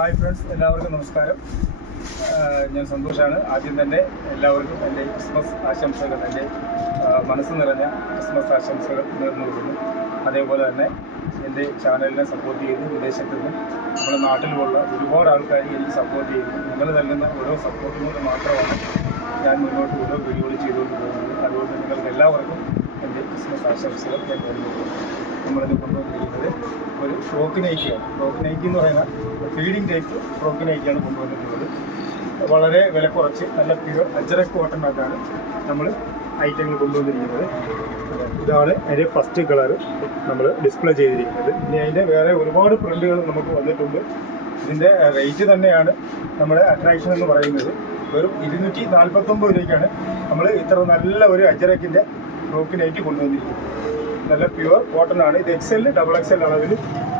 Hi friends എല്ലാവർക്കും നമസ്കാരം. ഞാൻ സന്തോഷാണ്. ആദ്യം തന്നെ എല്ലാവർക്കും എന്റെ ക്രിസ്മസ് ആശംസകൾ എന്റെ മനസ്സ് നിറഞ്ഞ ക്രിസ്മസ് ആശംസകൾ നേർന്നു കൊടുക്കുന്നു. അതേപോലെ തന്നെ എന്റെ ചാനലിനെ സപ്പോർട്ട് ചെയ്ത് വിദേശത്തു നിന്നും നമ്മുടെ നാട്ടിലുമുള്ള ഒരുപാട് ആൾക്കാർ എനിക്ക് സപ്പോർട്ട് ചെയ്യുന്നു. നിങ്ങൾ നൽകുന്ന ഓരോ സപ്പോർട്ടും മാത്രമാണ് ഞാൻ മുന്നോട്ട് ഓരോ വീഡിയോകൾ ചെയ്തുകൊണ്ട് പോകുന്നത് അതുകൊണ്ട് നിങ്ങൾക്ക് എല്ലാവർക്കും ക്രിസ്മസ് ആശംസകൾ നേരുന്നു നമ്മളിത് കൊണ്ടുവന്നിരിക്കുന്നത് ഒരു ഫ്രോക്ക് നൈറ്റിയാണ് ഫ്രോക്ക് നൈറ്റി എന്ന് പറയുന്ന ഫീഡിങ് ടൈപ്പ് ഫ്രോക്ക് നൈറ്റിയാണ് കൊണ്ടുവന്നിട്ടുള്ളത് വളരെ വില കുറച്ച് നല്ല പ്യുവർ കോട്ടൺ ആയിട്ടാണ് നമ്മൾ ഐറ്റങ്ങൾ കൊണ്ടുവന്നിരിക്കുന്നത് ഇതാണ് അതിന്റെ ഫസ്റ്റ് കളർ നമ്മൾ ഡിസ്പ്ലേ ചെയ്തിരിക്കുന്നത് ഇനി അതിന്റെ വേറെ ഒരുപാട് പ്രിന്റുകൾ നമുക്ക് വന്നിട്ടുണ്ട് ഇതിന്റെ റേറ്റ് തന്നെയാണ് നമ്മുടെ അട്രാക്ഷൻ എന്ന് പറയുന്നത് വെറും ഇരുന്നൂറ്റി നാൽപ്പത്തൊമ്പത് രൂപയ്ക്കാണ് നമ്മൾ ഇത്ര നല്ല ഒരു അജറക്കിന്റെ നൈറ്റ് കൊണ്ടുവന്നിരിക്കുന്നത്. നല്ല പ്യുവർ കോട്ടൺ ആണ്. ഇത് എക്സൽ ഡബിൾ എക്സൽ അളവിൽ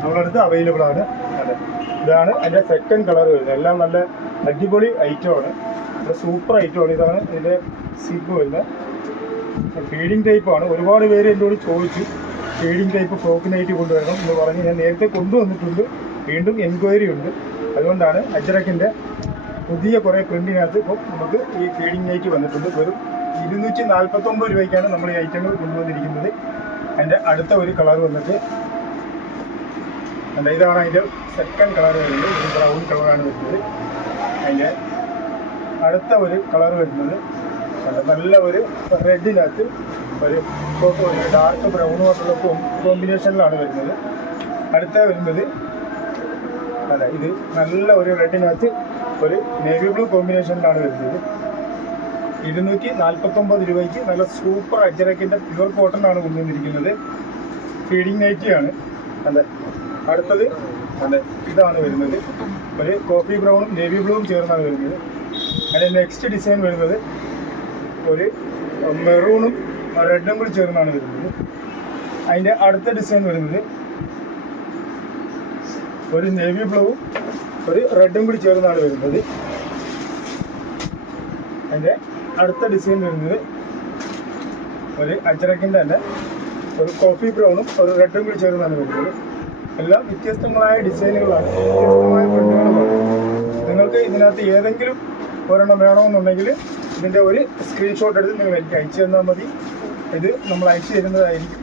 നമ്മളടുത്ത് അവൈലബിൾ ആണ്. അതെ. ഇതാണ് അതിന്റെ സെക്കൻഡ് കളർ വരുന്നത്. എല്ലാം നല്ല അടിപൊളി ഐറ്റമാണ് നല്ല സൂപ്പർ ഐറ്റമാണ് ഇതാണ് ഇതിന്റെ സിബ് വരുന്നത്. ഫീഡിങ് ടൈപ്പാണ് ഒരുപാട് പേര് എന്നോട് ചോദിച്ചു ഫീഡിങ് ടൈപ്പ് ഫ്രോക്ക് കൊണ്ടുവരണം എന്ന് പറഞ്ഞ് ഞാൻ നേരത്തെ കൊണ്ടുവന്നിട്ടുണ്ട്. വീണ്ടും എൻക്വയറി ഉണ്ട്. അതുകൊണ്ടാണ് അജറക്കിന്റെ പുതിയ കുറേ പ്രിന്റിനകത്ത് ഇപ്പം നമുക്ക് ഈ ഫീഡിങ് നൈറ്റ് വന്നിട്ടുണ്ട്. വെറും ഇരുന്നൂറ്റി നാൽപ്പത്തൊമ്പത് രൂപയ്ക്കാണ് നമ്മൾ ഈ ഐറ്റങ്ങൾ കൊണ്ടുവന്നിരിക്കുന്നത്. അതിന്റെ അടുത്ത ഒരു കളർ വന്നിട്ട് അല്ല ഇതാണ് അതിന്റെ സെക്കൻഡ് കളർ വരുന്നത്. ഒരു ബ്രൗൺ കളറാണ് വരുന്നത്. അതിന്റെ അടുത്ത ഒരു കളർ വരുന്നത് നല്ല ഒരു റെഡിനകത്ത് ഒരു ഡാർക്ക് ബ്രൗണുമായിട്ടുള്ള കോമ്പിനേഷനിലാണ് വരുന്നത്. അടുത്ത വരുന്നത് അല്ല ഇത് നല്ല ഒരു റെഡിനകത്ത് ഒരു നേവി ബ്ലൂ കോമ്പിനേഷനിലാണ് വരുന്നത്. ഇരുന്നൂറ്റി നാൽപ്പത്തൊമ്പത് രൂപയ്ക്ക് നല്ല സൂപ്പർ അജരക്കിന്റെ പ്യുവർ കോട്ടൺ ആണ് കൊണ്ടുവന്നിരിക്കുന്നത്. ഫീഡിങ് നൈറ്റിയാണ് അതെ. അടുത്തത് അതെ ഇതാണ് വരുന്നത്. ഒരു കോഫി ബ്രൗണും നേവി ബ്ലൂവും ചേർന്നാണ് വരുന്നത്. അതിന്റെ നെക്സ്റ്റ് ഡിസൈൻ വരുന്നത് ഒരു മെറൂണും റെഡും കൂടി ചേർന്നാണ് വരുന്നത്. അതിന്റെ അടുത്ത ഡിസൈൻ വരുന്നത് ഒരു നേവി ബ്ലൂവും ഒരു റെഡും കൂടി ചേർന്നാണ് വരുന്നത്. അതിന്റെ അടുത്ത ഡിസൈൻ വരുന്നത് ഒരു അജറക്കിന്റെ തന്നെ. ഒരു കോഫി ബ്രൗണും ഒരു റെഡും കൂടി ചേർന്നാണ് വരുന്നത് എല്ലാം വ്യത്യസ്തങ്ങളായ ഡിസൈനുകളാണ് വ്യത്യസ്തമായ പ്രിന്റുകളുമാണ് നിങ്ങൾക്ക് ഇതിനകത്ത് ഏതെങ്കിലും ഒരെണ്ണം വേണമെന്നുണ്ടെങ്കിൽ ഇതിന്റെ ഒരു സ്ക്രീൻഷോട്ട് എടുത്ത് നിങ്ങൾ എനിക്ക് അയച്ചു തന്നാൽ മതി. ഇത് നമ്മൾ അയച്ചു തരുന്നതായിരിക്കും.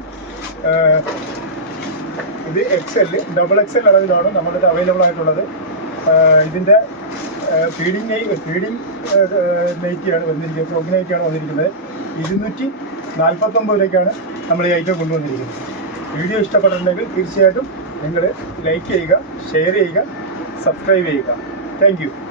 ഇത് X L double X L അളവിലാണ് നമ്മളിത് അവൈലബിൾ ആയിട്ടുള്ളത്. ഇതിന്റെ ഫീഡിങ് ഫീഡിങ് നൈറ്റിയാണ് വന്നിരിക്കുന്നത് ഫ്രോഗ് നൈറ്റിയാണ് വന്നിരിക്കുന്നത്. ഇരുന്നൂറ്റി നാൽപ്പത്തൊമ്പത് രൂപയ്ക്കാണ് നമ്മൾ ഈ ഐറ്റം കൊണ്ടുവന്നിരിക്കുന്നത്. വീഡിയോ ഇഷ്ടപ്പെട്ടിട്ടുണ്ടെങ്കിൽ തീർച്ചയായിട്ടും നിങ്ങൾ ലൈക്ക് ചെയ്യുക ഷെയർ ചെയ്യുക സബ്സ്ക്രൈബ് ചെയ്യുക. താങ്ക്